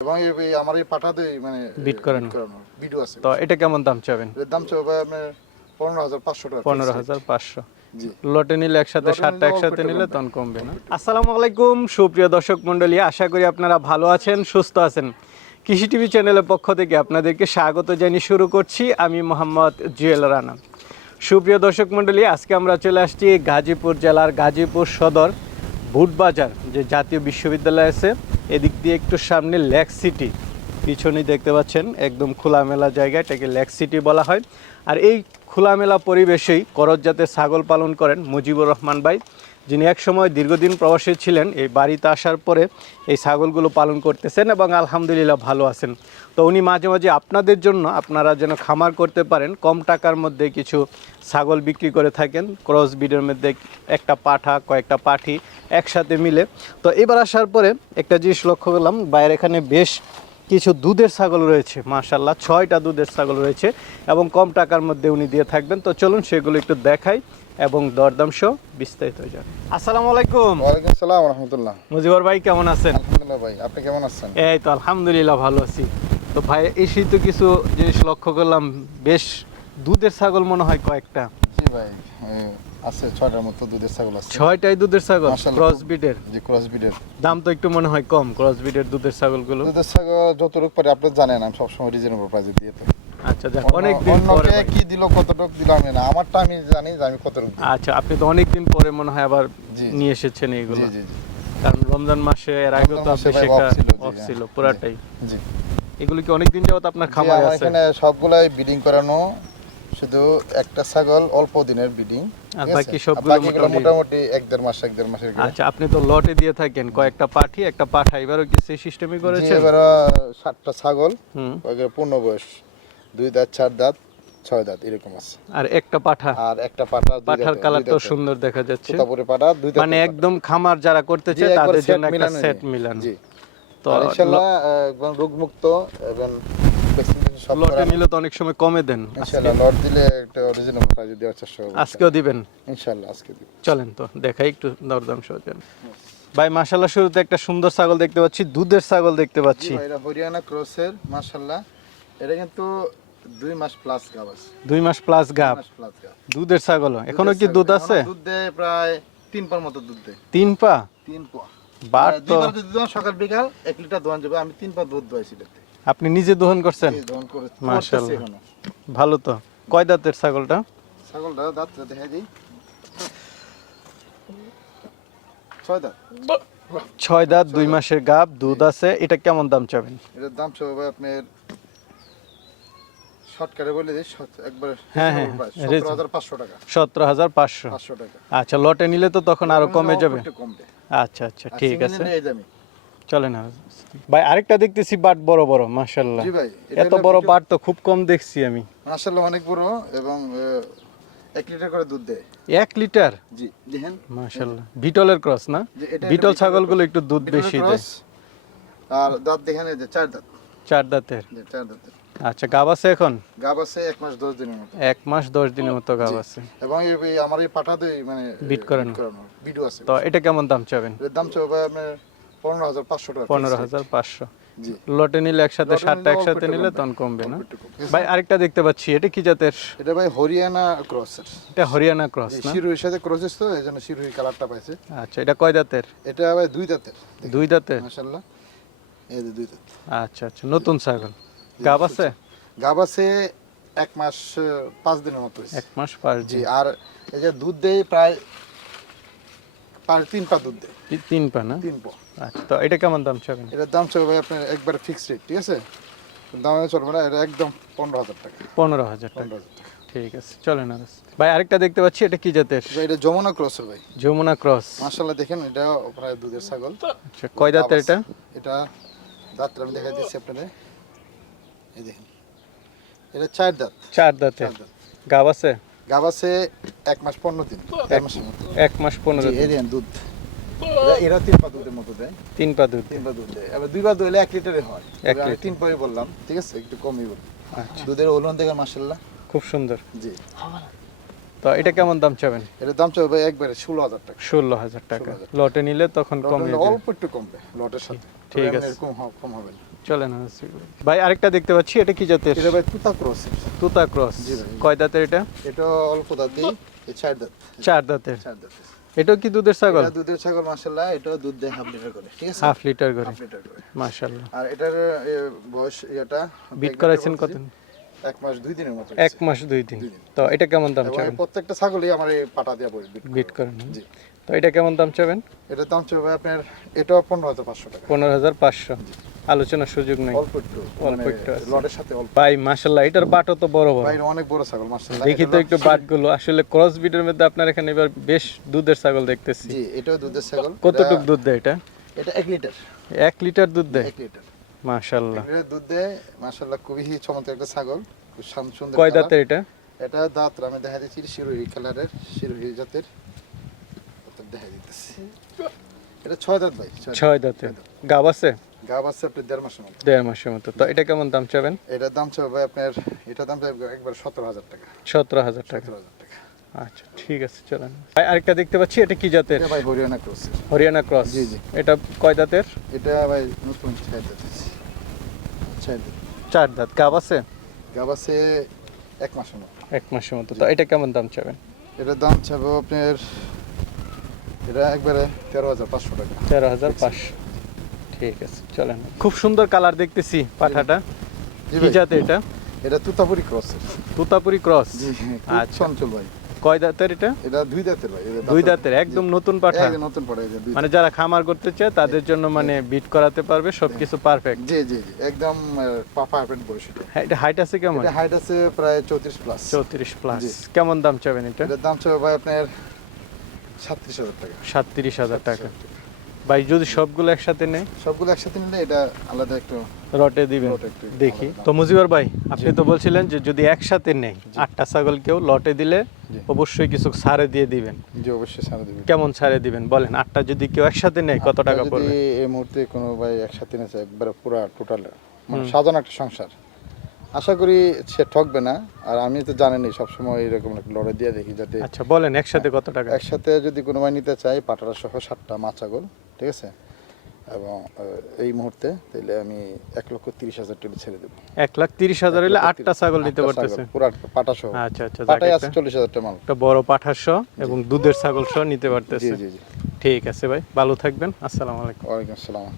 এবং এই- আমার এই পাঠাতে মানে করানো। ভিডিও আছে তো এটা কেমন দাম চাবেন? দাম আপনার পনেরো হাজার পাঁচশো টাকা পনেরো হাজার পাঁচশো। লটে নিলে একসাথে সাতটা একসাথে নিলে তখন কমবে না। আসসালামু আলাইকুম সুপ্রিয় দর্শক মণ্ডলী আশা করি আপনারা ভালো আছেন সুস্থ আছেন। কৃষি টিভি চ্যানেলের পক্ষ থেকে আপনাদেরকে স্বাগত জানিয়ে শুরু করছি। আমি মোহাম্মদ জুয়েল রানা। সুপ্রিয় দর্শক মণ্ডলী আজকে আমরা চলে আসছি গাজীপুর জেলার গাজীপুর সদর। বুটবাজার, যে জাতীয় বিশ্ববিদ্যালয় আছে, এদিক দিয়ে একটু সামনে লেক সিটি। পিছনে দেখতে পাচ্ছেন একদম খোলামেলা জায়গা, এটাকে লেক সিটি বলা হয়। আর এই খোলামেলা পরিবেশেই করজ জাতের ছাগল পালন করেন মুজিবুর রহমান ভাই। যিনি একসময় দীর্ঘদিন প্রবাসী ছিলেন, এই বাড়িতে আসার পরে এই ছাগলগুলো পালন করতেছেন এবং আলহামদুলিল্লাহ ভালো আছেন। তো উনি মাঝে মাঝে আপনাদের জন্য আপনারা যেন খামার করতে পারেন, কম টাকার মধ্যে কিছু ছাগল বিক্রি করে থাকেন, ক্রস বিডের মধ্যে একটা পাঠা, কয়েকটা পাঠি একসাথে মিলে। তো এবার আসার পরে একটা জিনিস লক্ষ্য করলাম, বাইরে এখানে বেশ কিছু দুধের ছাগল রয়েছে মাশাল্লাহ ছয়টা দুধের ছাগল রয়েছে এবং কম টাকার মধ্যে উনি দিয়ে থাকবেন। তো চলুন সেগুলো একটু দেখাই। এবং দরদাম সহ বিস্তারিত যাবে। আসসালামু আলাইকুম। ওয়ালাইকুম সালাম রহমতুল্লাহ মুজিবর ভাই কেমন আছেন? আলহামদুলিল্লাহ ভাই আপনি কেমন আছেন? এই তো আলহামদুলিল্লাহ ভালো আছি। তো ভাই এই শীতে কিছু জিনিস লক্ষ্য করলাম। বেশ দুধের ছাগল মনে হয় কয়েকটা। জি ভাই আছে ছয়টার মতো দুধের ছাগল আছে। ছয়টাই দুধের ছাগল? ক্রস ব্রিডের জি ক্রস ব্রিডের দাম তো একটু মনে হয় কম ক্রস ব্রিডের দুধের ছাগলগুলো। দুধের ছাগল যতটুকু পারে আপনি জানেন আমি সবসময় রিজনেবল প্রাইসে দিয়ে থাকি। আচ্ছা অন্য- অনেক দিন পরে কি দিল কতটুকু দিল আমি না। আমারটা আমি জানি যে আমি কতটুকু। আচ্ছা আপনি তো অনেক দিন পরে মনে হয় আবার। নিয়ে এসেছেন এইগুলো। জি জি কারণ রমজান মাসে এর আগে তো ছিল, জি, অফ। ছিল পুরাটাই। জি এগুলো কি অনেক দিন যাবত আপনার খামারে আছে? এখানে সবগুলাই বিডিং করানো। শুধু একটা ছাগল অল্প দিনের বিডিং আর বাকি সবগুলো মোটামুটি- এক দেড় মাস এক দেড় মাসের আচ্ছা আপনি তো লটে দিয়ে থাকেন কয়েকটা পাঠি একটা পাঠা এবারও কি সেই সিস্টেমই জি, করেছেন? এবার সাতটা ছাগল হুম। পূর্ণ বয়স। দুই দাঁত চার দাঁত ছয় দাঁত এরকম আছে। আর একটা পাঠা। আর একটা দুই পাঠার কালার তো সুন্দর দেখা যাচ্ছে। তোতাপুরি পাটা দুই মানে একদম খামার যারা করতে চায় তাদের জন্য একটা সেট মিলান। জি। তো ইনশাআল্লাহ একদম রোগমুক্ত এবং লটে নিলে তো অনেক সময় কমে দেন ইনশাআল্লাহ লট দিলে একটা অরিজিনাল প্রাইস দেওয়ার চেষ্টা করব আজকেও দিবেন? ইনশাআল্লাহ আজকে দিব। চলেন তো দেখাই একটু দরদাম সহ ভাই মাশাল্লাহ শুরুতে একটা সুন্দর ছাগল দেখতে পাচ্ছি দুধের ছাগল দেখতে পাচ্ছি। এটা হরিয়ানা ক্রসের মাশাআল্লাহ। এটা কিন্তু দুই মাস প্লাস গাব আছে। দুই মাস প্লাস গাব দুধের ছাগল? এখনও কি দুধ আছে? দুধ দেয় প্রায় তিন পার মতো দুধ দেয়। তিন পা? তিন পা। বার মানে তো সকাল বিকাল এক লিটার দোয়ান যাবে আমি তিন পা দুধ দোয়াইছি আপনি নিজে দোহন করছেন? এই দোয়ান মাশাআল্লাহ। ভালো তো। কয় দাঁতের ছাগলটা? ছাগলটা দাঁত দেখা দিই। ছয় দাঁত। ছয় দাঁত দুই মাসের গাব দুধ আছে। এটা কেমন দাম চাবেন? এটার দাম হবে আপনার শর্টকাটে বলে দিই একবার হ্যাঁ, হ্যাঁ, সতেরো হাজার পাঁচশো টাকা। সতেরো হাজার পাঁচশো। পাঁচশো টাকা। আচ্ছা লটে নিলে তো তখন আরও কমে যাবে। কমবে। আচ্ছা আচ্ছা ঠিক আছে। এই। চলেন আর ভাই আরেকটা দেখতেছি বাট বড় বড় মাশাল্লাহ এত বড় বাট তো খুব কম দেখছি আমি। মাশাআল্লাহ অনেক বড় এবং এক লিটার করে দুধ দেয়। এক লিটার? জি দেখেন। মাশাল্লাহ বিটলের ক্রস না? বিটল ছাগলগুলো একটু দুধ বেশি দেয়। আর দাঁত দেখেন যে চার দাঁত। চার দাঁতের। চার দাঁতের। আচ্ছা গাব আছে এখন? গাব আছে এক মাস দশ দিনের মতো। এক মাস দশ দিনের মতো গাব আছে। এবং এই- আমার এই পাঠাতে মানে বিট করানো। ভিডিও আছে। তো এটা কেমন দাম চাবেন? দাম ভাই আপনার পনেরো হাজার পাঁচশো টাকা পনেরো হাজার পাঁচশো। লটে নিলে একসাথে সাতটা একসাথে নিলে তখন কমবে না। ভাই আরেকটা দেখতে পাচ্ছি এটা কি জাতের? এটা ভাই হরিয়ানা ক্রস এটা হরিয়ানা ক্রস না? শিরুহির সাথে ক্রসেস তো এই জন্য শিরুহি কালারটা পাইছে। আচ্ছা এটা কয় দাঁতের এটা ভাই দুই দাঁতের দুই দাঁতের মাশাল্লাহ এই দুই দাঁত আচ্ছা আচ্ছা নতুন ছাগল। গাব আছে? গাব আছে এক মাস পাঁচ দিনের মতো এক মাস পার জি আর এই যে দুধ দেয় প্রায় প্রায় তিন পা দুধ দেয় তিন পা না? তিন পা। আচ্ছা তো এটা কেমন দাম চাবেন? এটার দাম চলবে ভাই আপনার একবারে ফিক্সড রেট ঠিক আছে? দামে চলবে না এটা একদম পনেরো হাজার টাকা। পনেরো হাজার টাকা। ঠিক আছে চলেন আর। ভাই আরেকটা দেখতে পাচ্ছি এটা কি জাতের? এটা যমুনা ক্রসের ভাই। যমুনা ক্রস। মাশাল্লাহ দেখেন এটা প্রায় দুধের ছাগল। আচ্ছা কয় দাঁতের এটা? এটা দাঁতটা আমি দেখা দিচ্ছি আপনাদের। এই দেখেন। এটা চার দাঁত। চার দাঁতে। গাব আছে? গাব আছে এক মাস পনেরো দিন। এক মাসের মতো। এক মাস পনেরো এই দেখেন দুধ। এরা- তিন পা দুধের মতো দেয়। তিন পা দুধ। তিন পা দুধ দেয়। এবার দুই পা দুধ হলে এক লিটারে হয়। এক। তিন পাই বললাম ঠিক আছে? একটু কমই বললাম আচ্ছা। দুধের ওলন দেখেন মাসাল্লাহ খুব সুন্দর। জি। তো এটা কেমন দাম চাবেন? এটার দাম চলবে একবারে ষোলো হাজার টাকা। ষোলো হাজার টাকা। লটে নিলে তখন লটে কমে নিলে যাবে। অল্প একটু কমবে লটের সাথে। ঠিক আছে। এরকম কম হবে না। চলেন ভাই আরেকটা দেখতে পাচ্ছি এটা কি জাতের? এটা ভাই তুতা ক্রসের তুতা ক্রস। কয় দাঁতের এটা? এটা অল্প দাঁতি চার দাঁত। চার দাঁতের। চার দাঁতের। এটাও কি দুধের ছাগল? দুধের ছাগল মাসাল্লাহ এটাও দুধ দেয় হাফ লিটার করে ঠিক আছে? হাফ লিটার করে। হাফ লিটার করে। মাশাল্লাহ আর এটার বয়স এটা বিট করাইছেন কত এক মাস দুই দিনের মতো এক মাস দুই দিন। তো এটা কেমন দাম চাবেন? প্রত্যেকটা ছাগলই আমার এই পাটা বিট করেন জি। তো এটা কেমন দাম চাবেন? এটার দাম চলবে আপনার এটাও পনেরো হাজার পাঁচশো টাকা। পনেরো হাজার পাঁচশো। আলোচনার সুযোগ নেই। অল্প একটু অল্প মানে একটু লটের সাথে অল্প। ভাই মাশাল্লাহ এটার বাটও তো বড় বড়। বাইরে অনেক বড় ছাগল মাসাল্লাহ দেখি তো একটু বাটগুলো। আসলে ক্রস বিটের মধ্যে আপনার এখানে এবার বেশ দুধের ছাগল দেখতেছি। জি এটাও দুধের ছাগল। কতটুক দুধ দেয় এটা? এটা এক লিটার। এক লিটার দুধ দেয়? এক লিটার। দুধ দেয় মাসাল্লাহ খুবই চমৎকার একটা ছাগল। খুব সুন্দর কয় দাঁতের এটা? এটা দাঁত আমি দেখা দিচ্ছি শিরোহী কালারের শিরোহী জাতের। দেখা দিতেছি। এটা ছয় দাঁত ভাই ছয় দাঁত। ছয় দাঁতের গাব আছে? গাব আছে আপনি দেড় মাসের মতো। দেড় মাসের মতো। তো এটা কেমন দাম চাবেন? এটার দাম চাবে ভাই আপনার এটার দাম চাবে একবার সতেরো হাজার টাকা। সতেরো হাজার টাকা। সতেরো হাজার টাকা। আচ্ছা ঠিক আছে চলেন। ভাই আরেকটা দেখতে পাচ্ছি এটা কি জাতের? ভাই হরিয়ানা ক্রস। হরিয়ানা ক্রস। জি, জি। এটা কয় দাঁতের? এটা ভাই নতুন ছয় দাঁত আছে। দাঁত। চার দাঁত। গাব আছে? গাব আছে এক মাসের মতো। এক মাসের মতো। তো এটা কেমন দাম চাবেন? এটার দাম চাবে আপনার এটা একবারে তেরো হাজার পাঁচশো টাকা। তেরো হাজার পাঁচশো। ঠিক আছে চলেন। খুব সুন্দর কালার দেখতেছি পাঠাটা। কি জাতে এটা? এটা তুতাপুরি ক্রস তুতাপুরি ক্রস। জি। আচ্ছা। চঞ্চল ভাই। কয় দাঁতের এটা? এটা দুই দাঁতের ভাই দুই দাঁতের। একদম নতুন পাঠা। নতুন যে মানে যারা খামার করতে চায় তাদের জন্য মানে বিট করাতে পারবে সবকিছু পারফেক্ট জি জি জি একদম সেটা হ্যাঁ এটা হাইট আছে কেমন? এটা হাইট আছে প্রায় চৌত্রিশ প্লাস চৌত্রিশ প্লাস কেমন দাম চাবেন এটা? এটার দাম চাবে ভাই আপনার সাতত্রিশ হাজার টাকা। সাতত্রিশ হাজার টাকা। ভাই যদি সবগুলো একসাথে নেই সবগুলো একসাথে নিলে এটা আলাদা একটু রটে দিবেন। দেখি। তো মুজিবর ভাই আপনি তো বলছিলেন যে যদি একসাথে নেই আটটা ছাগল কেউ লটে দিলে। অবশ্যই কিছু ছাড়ে দিয়ে দিবেন। জি অবশ্যই সারা দেবে কেমন ছাড়ে দিবেন বলেন? আটটা যদি কেউ একসাথে নেয় কত টাকা পড়বে? এই মুহূর্তে কোনো ভাই একসাথে নিয়েছে একবারে পুরা টোটাল মানে সাজানো একটা সংসার। আশা করি সে ঠকবে না আর আমি তো জানেনই সবসময় এরকম একটা লড়াই দিয়ে দেখি যাতে আচ্ছা বলেন একসাথে কত টাকা? একসাথে যদি কোনো ভাই নিতে চাই পাটারা সহ সাতটা মাছ ছাগল ঠিক আছে? এবং এই মুহূর্তে তাহলে আমি এক লক্ষ তিরিশ হাজার টাকা ছেড়ে দেবো। এক লাখ তিরিশ হাজার হলে আটটা ছাগল নিতে পারতেছে। পাটা সহ আচ্ছা আচ্ছা আছে চল্লিশ হাজার টাকা মাল। একটা বড় সহ এবং দুধের ছাগল সহ নিতে পারতেছে। জি জি। ঠিক আছে ভাই ভালো থাকবেন। আসসালামু আলাইকুম। ওয়ালাইকুম আসসালাম।